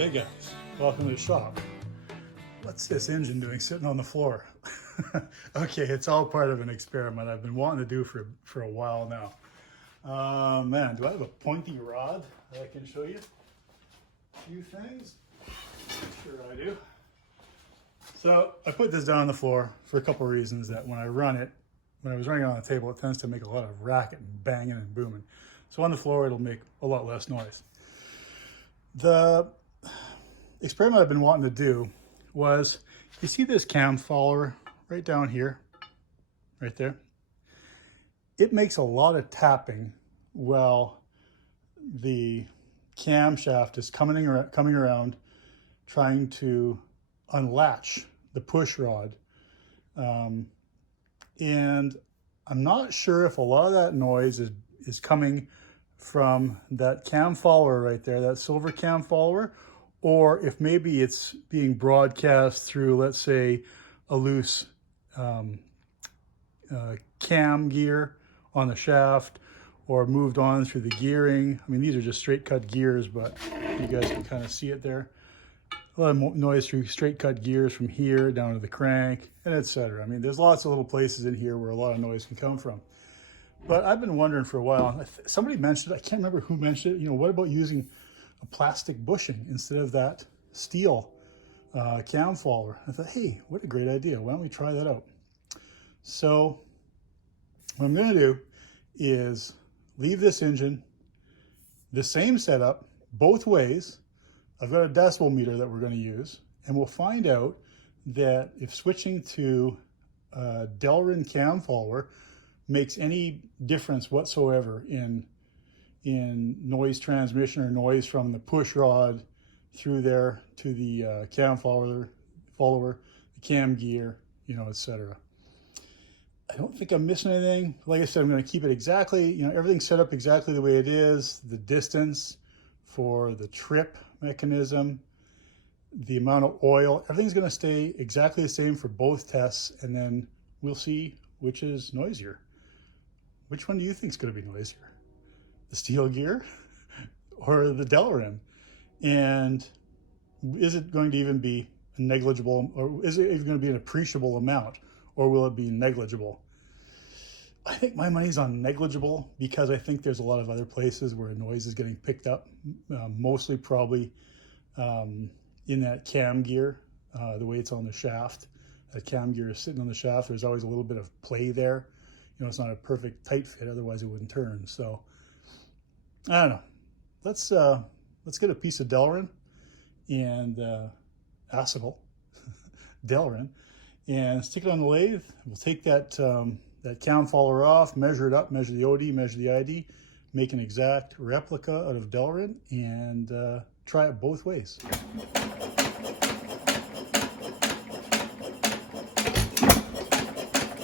Hey guys, welcome to the shop. What's this engine doing sitting on the floor? Okay, it's all part of an experiment I've been wanting to do for a while now. Man, do I have a pointy rod that I can show you? A few things? Sure I do. So I put this down on the floor for a couple of reasons. That when I run it, when I was running it on the table, it tends to make a lot of racket and banging and booming. So on the floor, it'll make a lot less noise. The experiment I've been wanting to do was, you see this cam follower right down here, right there? It makes a lot of tapping while the camshaft is coming around trying to unlatch the push rod. And I'm not sure if a lot of that noise is coming from that cam follower right there, that silver cam follower, or if maybe it's being broadcast through, let's say, a loose cam gear on the shaft, or moved on through the gearing. I mean, these are just straight cut gears, but you guys can kind of see it there. A lot of noise through straight cut gears from here down to the crank, and etc. I mean, there's lots of little places in here where a lot of noise can come from. But I've been wondering for a while, somebody mentioned it, I can't remember who mentioned it, what about using a plastic bushing instead of that steel cam follower? I thought, hey, what a great idea. Why don't we try that out? So what I'm going to do is leave this engine the same setup both ways. I've got a decibel meter that we're going to use, and we'll find out that if switching to a Delrin cam follower makes any difference whatsoever in noise transmission or noise from the push rod through there to the cam follower, the cam gear, etc. I don't think I'm missing anything. Like I said, I'm going to keep it exactly, everything's set up exactly the way it is. The distance for the trip mechanism, the amount of oil, everything's going to stay exactly the same for both tests, and then we'll see which is noisier. Which one do you think is going to be noisier? The steel gear or the Delrin? And is it going to even be negligible, or is it even going to be an appreciable amount, or will it be negligible? I think my money's on negligible, because I think there's a lot of other places where noise is getting picked up, mostly probably in that cam gear, the way it's on the shaft. That cam gear is sitting on the shaft. There's always a little bit of play there. It's not a perfect tight fit, otherwise it wouldn't turn. So I don't know. Let's get a piece of Delrin and acetal Delrin and stick it on the lathe. We'll take that that cam follower off, measure it up, measure the OD, measure the ID, make an exact replica out of Delrin, and try it both ways.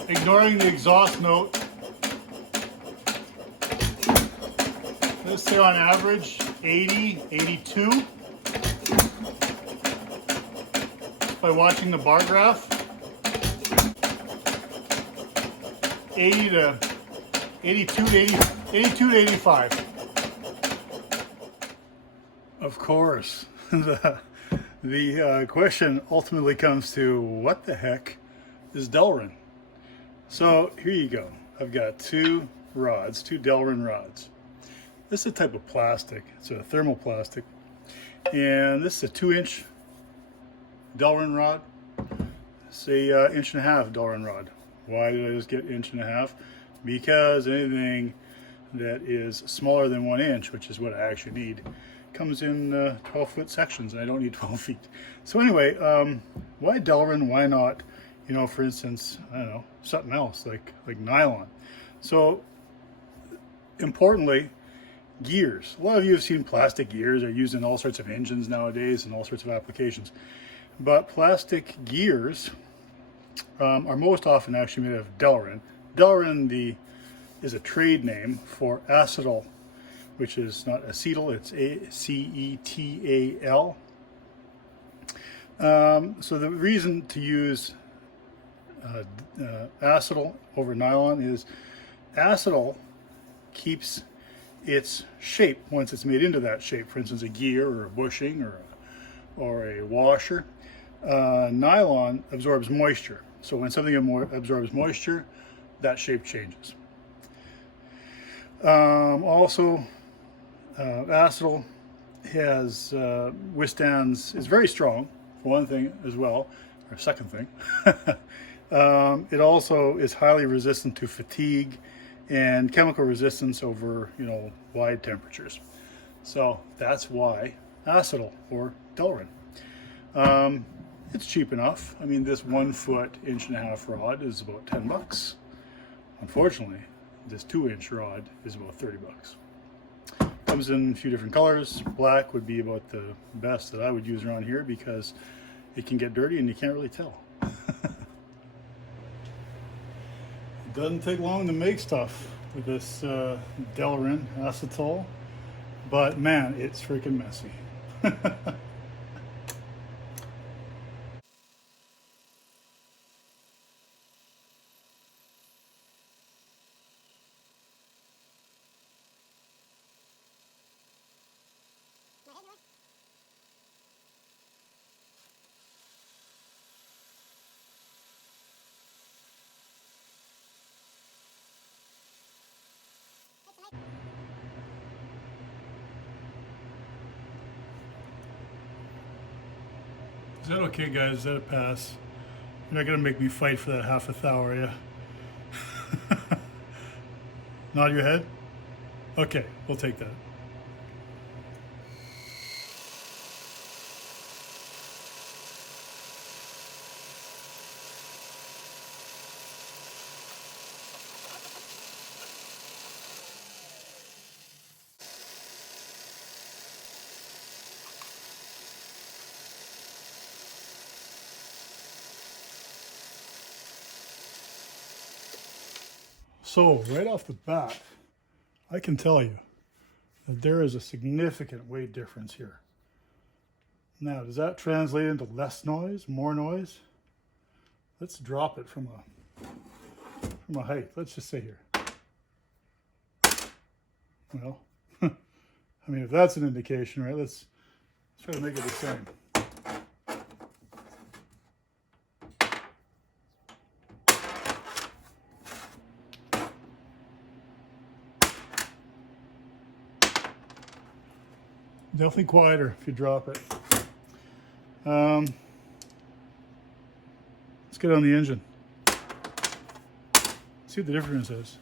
Ignoring the exhaust note, let's say on average 80, 82. By watching the bar graph, 80 to 82 to 82 to 85. Of course, the question ultimately comes to, what the heck is Delrin? So here you go. I've got two Delrin rods. This is a type of plastic. It's a thermoplastic. And this is a 2-inch Delrin rod. It's a 1.5-inch Delrin rod. Why did I just get 1.5 inches? Because anything that is smaller than 1 inch, which is what I actually need, comes in 12-foot sections, and I don't need 12 feet. So anyway, why Delrin? Why not, for instance, I don't know, something else like nylon? So importantly, gears. A lot of you have seen plastic gears. They're used in all sorts of engines nowadays and all sorts of applications. But plastic gears are most often actually made of Delrin. Delrin is a trade name for acetal, which is not acetal, it's acetal. So the reason to use acetal over nylon is acetal keeps its shape once it's made into that shape. For instance, a gear or a bushing or or a washer. Nylon absorbs moisture. So when something absorbs moisture, that shape changes. Also, acetal is very strong, for one thing as well, or second thing. It also is highly resistant to fatigue and chemical resistance over, wide temperatures. So that's why acetal, or Delrin. It's cheap enough. I mean, this 1 foot, 1.5 rod is about $10. Unfortunately, this 2-inch rod is about $30. Comes in a few different colors. Black would be about the best that I would use around here because it can get dirty and you can't really tell. It doesn't take long to make stuff with this Delrin acetal, but man, it's freaking messy. Is that okay, guys? Is that a pass? You're not gonna make me fight for that half a thou, are you? Nod your head? Okay, we'll take that. So right off the bat, I can tell you that there is a significant weight difference here. Now, does that translate into less noise, more noise? Let's drop it from a height. Let's just say here. Well, I mean, if that's an indication, right? Let's try to make it the same. Definitely quieter if you drop it. Let's get on the engine. See what the difference is.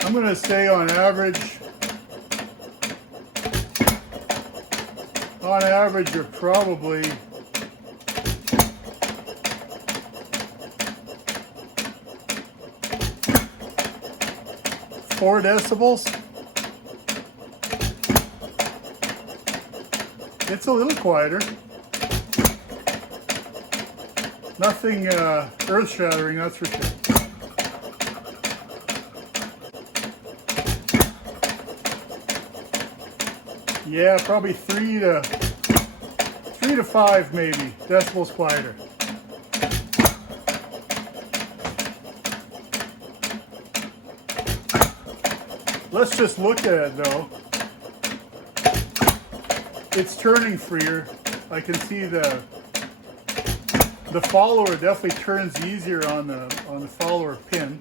I'm going to say on average, you're probably 4 decibels. It's a little quieter. Nothing earth-shattering, that's for sure. Yeah, probably 3 to 5 maybe decibels quieter. Let's just look at it though. It's turning freer. I can see the follower definitely turns easier on the follower pin.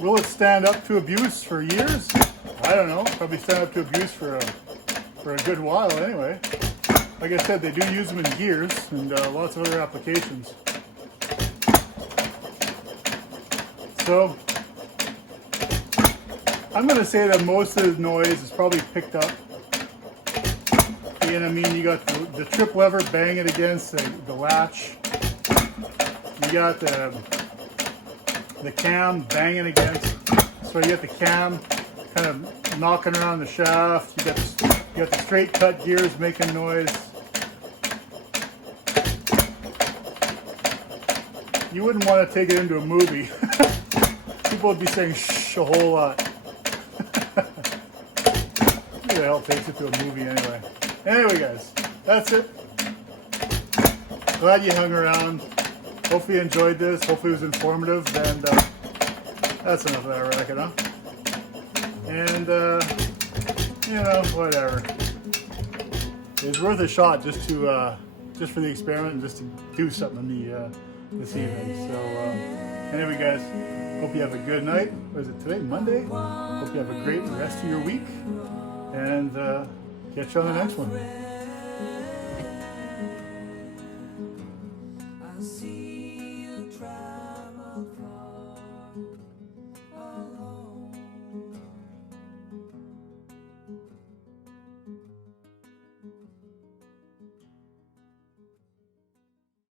Will it stand up to abuse for years? I don't know. Probably stand up to abuse for a good while anyway. Like I said, they do use them in gears and lots of other applications. So I'm going to say that most of the noise is probably picked up. And I mean, you got the trip lever banging against the latch. You got the cam banging against. So you got the cam kind of knocking around the shaft. You got the straight cut gears making noise. You wouldn't want to take it into a movie. People would be saying shh a whole lot. Who the hell takes it to a movie anyway? Anyway, guys, that's it. Glad you hung around. Hopefully you enjoyed this. Hopefully it was informative. And that's enough of that racket, huh? And, you know, whatever. It was worth a shot just to, just for the experiment and just to do something this evening. So, anyway, guys, hope you have a good night. What is it today? Monday? Hope you have a great rest of your week. And catch you on the next one.